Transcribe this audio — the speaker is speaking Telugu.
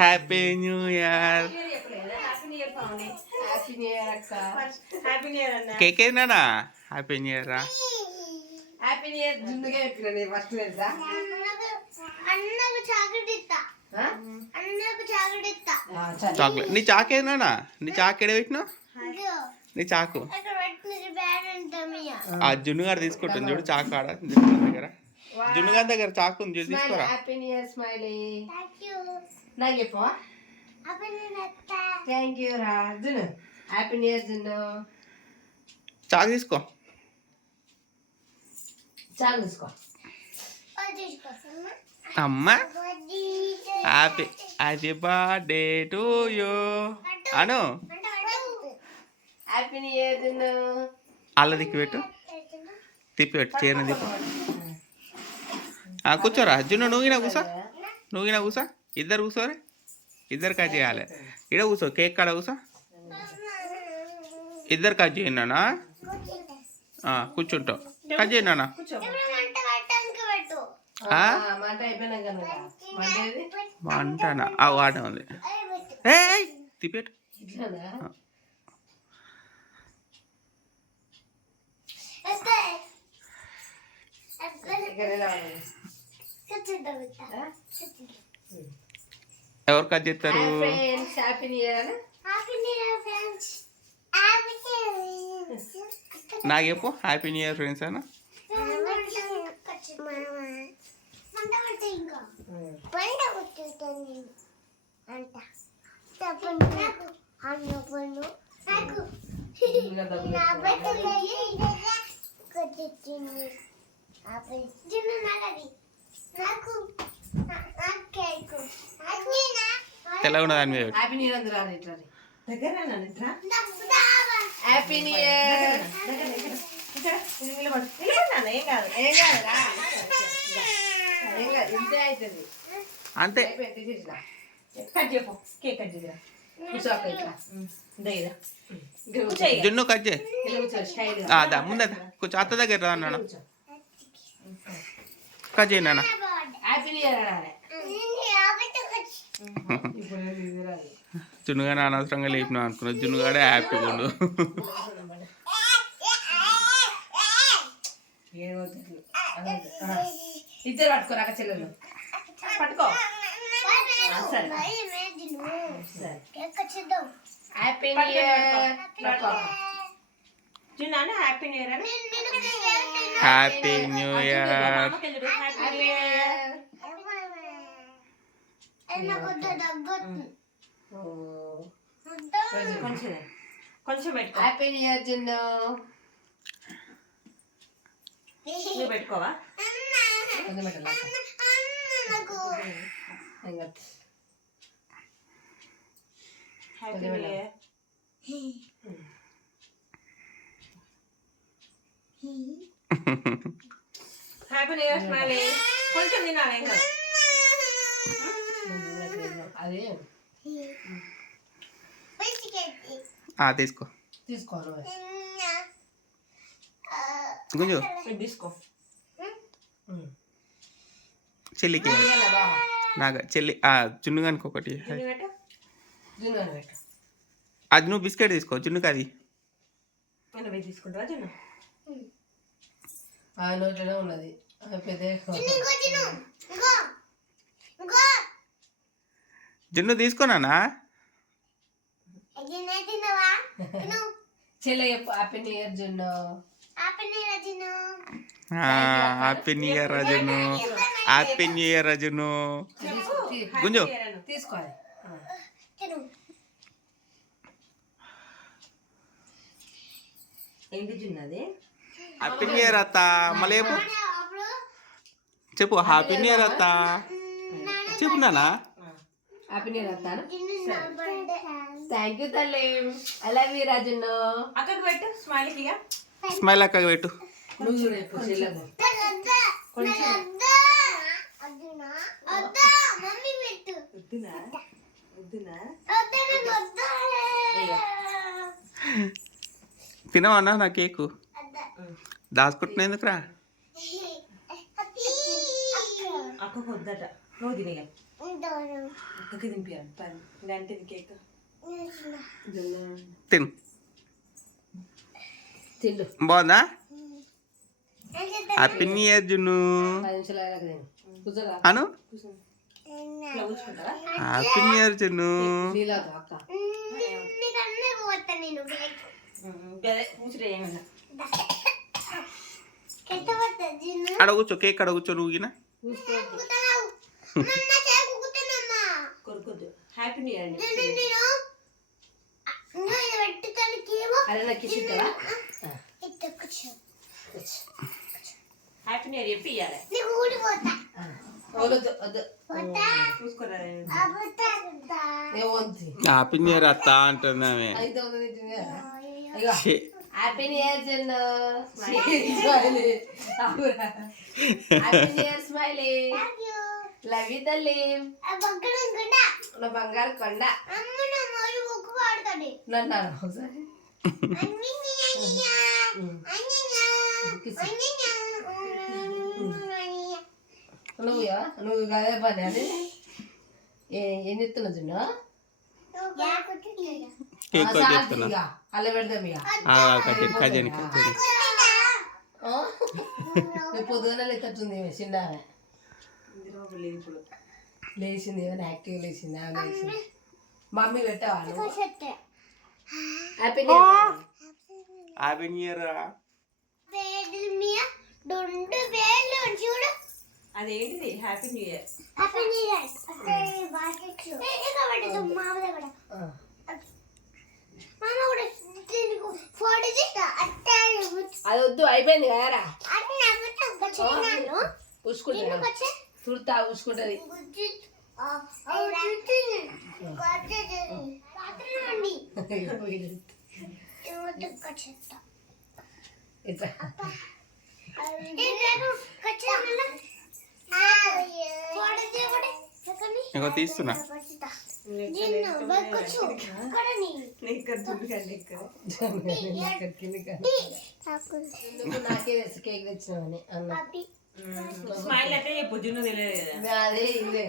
Happy new year happy new year Pavani happy new year అక్క హ్యాపీ న్యూ ఇయర్ అన్న. కేక్ ఏనానా హ్యాపీ న్యూ ఇయర్ రా. హ్యాపీ న్యూ ఇయర్ జున్నుగా చెప్పిన నేను ఫస్ట్ తెలుసా? అన్నకు ఇస్తా ఇస్తా. చాక్లెట్ నీ చాక్ నీ చాక్ ఎడ పెట్టినావు? ఇదిగో, నీ చాకు. ఆ. జున్ను గారు తీసుకుంటాను చూడు చాకు ఆడ. జున్ను గారి దగ్గర. జున్ను గారి దగ్గర చాకు ఉంది చూడు స్మైలీ తీసుకోరా. హ్యాపీ న్యూ ఇయర్ స్మైలీ నాకు చెప్పవా థ్యాంక్ యూ రా జున్ను హ్యాపీ న్యూ ఇయర్ జున్ను చాకు తీసుకో చాలు తీసుకో అమ్మ happy happy birthday to you Anu happy new year జున్ను అల్ల దిక్కు పెట్టు తిప్పి పెట్టు చీరని తిప్పి ఆ, కూర్చోరా జున్ను నువ్వుగిన కూసో నువ్వుగిన కూసో ఇద్దరు కూర్చోరే ఇద్దరు కట్ చేయాలి ఇడ కూర్చో కేక్ కాడ కూసో ఇద్దరు కట్ చేయనా కూర్చుంటావు కట్ చేయనా కూర్చో ఇప్పుడు మంట కట్టడానికి పెట్టు ఆ? ఆ, మంట అయిపోయినాక నువ్వు రా. మంట ఏది అంటానా ఆ వాట ఉంది అది పెట్టు ఏ తిప్పేటు ఇట్లానా వస్తే వస్తే ఇక్కడ నిలబడు. కూర్చుంటా బిడ్డ ఆ? ఎవరు కట్ చేస్తారు? Hi friends happy new year అని? Happy new year friends happy new year నాకు చెప్పు హ్యాపీ న్యూ ఇయర్ ఫ్రెండ్స్ అన్న మంట పడితే ఇంకా పంట కొట్టుతుంది అంట చెప్పండి నాకు అన్న పన్ను నాకు ఇంకా డబ్బులు నా బట్టలు కొట్టింది చిన్న నగది నాకు నాకు కేకు నాకు తెల్లగా ఉన్న దాని మీద. హ్యాపీ న్యూ ఇయర్ అందరూ రారు ఇట్లా దగ్గర రా నాన్న, ఇట్రా. హ్యాపీ న్యూ ఇయర్ దగ్గర, దగ్గర. ఇక్కడ, ఇది నిలబడు. నిలబడు నాన్న, ఏం కాదు. ఏం కాదురా ఏం కాదు ఇంతే అవుతుంది అంతే. Cut cake cut. Junnu cut చేయి. ముందే. కొంచెం అత్త దగ్గర రా కూర్చో. కట్ చేయి నాన్న. హ్యాపీ న్యూ ఇయర్ అనాలి నేను ఇప్పుడు ఇది రాదు జున్నుగానే అనవసరంగా లేపినావు అనుకున్నా జున్నుగాడే హ్యాపీగా ఉండు. ఇద్దరు పట్టుకోరు అక్క చెల్లెలు. పట్టుకో. సరే. Happy new year happy new year happy new year happy new కొంచెం కొంచెం పెట్టుకో హ్యాపీ న్యూ ఇయర్ జున్ను నువ్వు పెట్టుకోవా కొంచెం పెట్టాలి నాకు ఇంకా happy new year happy new year smiley కొంచెం తినాలి ఏం కాదు అది బిస్కెట్ ఆ, తీసుకో గుంజు తీసుకో చెల్లికి నాగా చెల్లి ఆ జున్నుగానికి ఒకటి అది నువ్వు బిస్కెట్ తీసుకో జున్నుకి అది ఉన్నది జున్ను తీసుకోనానా చెల్లె చెప్పు happy new year Junnu happy new year తిను హ్యాపీ న్యూ ఇయర్ రాజును హ్యాపీ న్యూ ఇయర్ రాజును గుంజు. తీసుకోవాలి. హ్యాపీ న్యూ ఇయర్ అత్త. మళ్ళీ చెప్పు. హ్యాపీ న్యూ ఇయర్ అత్త. చెప్పు నానా happy new year birthday thank you తల్లి. ఐ లవ్ యూ రాజున్ను? అక్కడికి పెట్టు స్మైలీకి ఇక. స్మైల్ అక్క పెట్టు. నువ్వు చూడు వద్దునా? వద్దునా? తినవన్నా నా కేకు? దాచుకుంటున్నా ఎందుకురా అక్క. అక్కకు వద్దట. నువ్వు తినగా అక్కకి దింపాను పని అంటే కేక్. తిను. బాగుందా? హ్యాపీ న్యూ ఇయర్ జున్ను అను? హ్యాపీ న్యూ ఇయర్ జున్ను నీలాగా అక్క. నీకన్నా పోతా నేను. గదే కూర్చుంటే ఇట్ట కూర్చో. హ్యాపీ న్యూ ఇయర్ చెప్పి ఇవ్వాలి హ్యాపీ న్యూ ఇయర్ అత్త అంటున్నామే. Happy new year Jan smiley happy new year smiley. Love you తల్లి. నా బంగారు కొండ. నన్ను ఒకసారి నువ్వు? నువ్వు అదే పని అని ఏ- ఏం చెప్తున్నావు జున్ను కేక్ కట్ చేస్తున్నా ఇక అలా పెడదాం ఇక కట్ కజని పొద్దున లేకట్టుంది చిన్న లేచింది? ఏమైనా యాక్టివ్ లేచింది? ఆమె లేచింది మమ్మీ పెట్టావా నువ్వు హ్యాపీ హ్యాపీ న్యూ ఇయర్ రెండు వేలు చూడు. అదేంటిది? Happy new year happy new year అది. వద్దు అయిపోయింది కదరా పూసుకుంటా. చుడతా పూసుకుంటది. ఇంకో తీస్తున్నా. నాకే కేక్ అన్న. స్మైల్ అంటే చెప్పు జున్ను తెలియదు కదా. అదే ఇదే.